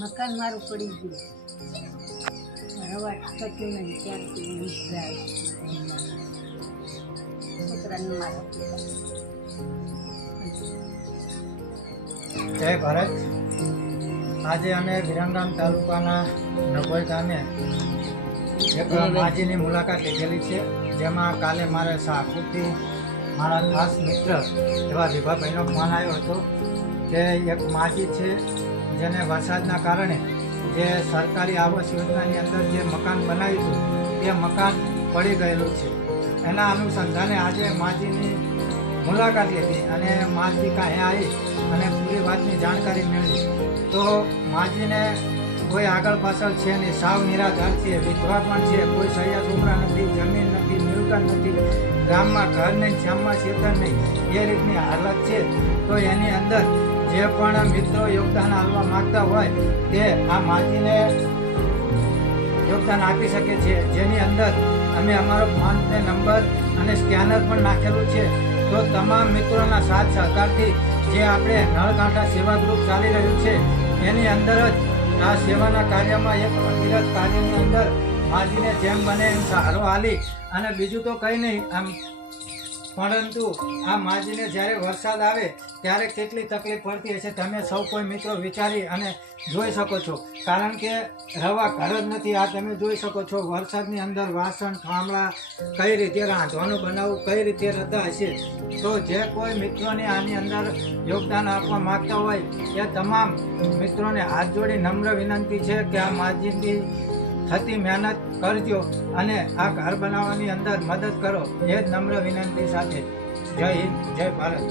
મકાન મારું પડી ગયું. રવા થતું નહીં ત્યારથી જાય છોકરાને મારા. જય ભારત. આજે અમે વિરમગામ તાલુકાના નભોઈ ગામે એક માજીની મુલાકાત લીધેલી છે, જેમાં કાલે મારે શાહપુરથી મારા ખાસ મિત્ર એવા વિભાભાઈનો ફોન આવ્યો હતો કે એક માજી છે જેને વરસાદના કારણે જે સરકારી આવાસ યોજનાની અંદર જે મકાન બનાવ્યું હતું તે મકાન પડી ગયેલું છે. એના અનુસંધાને આજે માજીની મુલાકાત લીધી અને માજી કાંઈ આવી અને પૂરી વાતની જાણકારી મેળવી. તો માજીને કોઈ આગળ પાછળ છે નહીં, સાવ નિરાધાર છે, વિધવા પણ છે, કોઈ સૈયા છોકરા નથી, જમીન નથી, મિલકત નથી, ગામમાં ઘર નહીં, શ્યામમાં ખેતર નહીં, એ રીતની હાલત છે. તો એની અંદર જે પણ મિત્રો યોગદાન આપવા માગતા હોય તે આ માજીને યોગદાન આપી શકે છે, જેની અંદર અમે અમારો ફોન પે નંબર અને સ્કેનર પણ નાખેલું છે. તો તમામ મિત્રોના સાથ સહકારથી જે આપણે નળકાંઠા સેવા ગ્રુપ ચાલી રહ્યું છે એની અંદર જ આ સેવાના કાર્યમાં એક અવિરત કાર્યની અંદર માજીને જેમ બને એમ સહારો આલી. અને બીજું તો કંઈ નહીં આમ, પરંતુ આ માજીને જ્યારે વરસાદ આવે ત્યારે કેટલી તકલીફ પડતી હશે તમે સૌ કોઈ મિત્રો વિચારી અને જોઈ શકો છો. કારણ કે રવા ઘર જ નથી. આ તમે જોઈ શકો છો વરસાદની અંદર વાસણ થાંભળા કઈ રીતે રાંધવાનું બનાવવું, કઈ રીતે રહેતા હશે. તો જે કોઈ મિત્રોને આની અંદર યોગદાન આપવા માગતા હોય એ તમામ મિત્રોને હાથ જોડી નમ્ર વિનંતી છે કે આ માજીની થતી મહેનત કરજો અને આ ઘર બનાવવાની અંદર મદદ કરો, એ જ નમ્ર વિનંતી સાથે. જય હિન્દ, જય ભારત.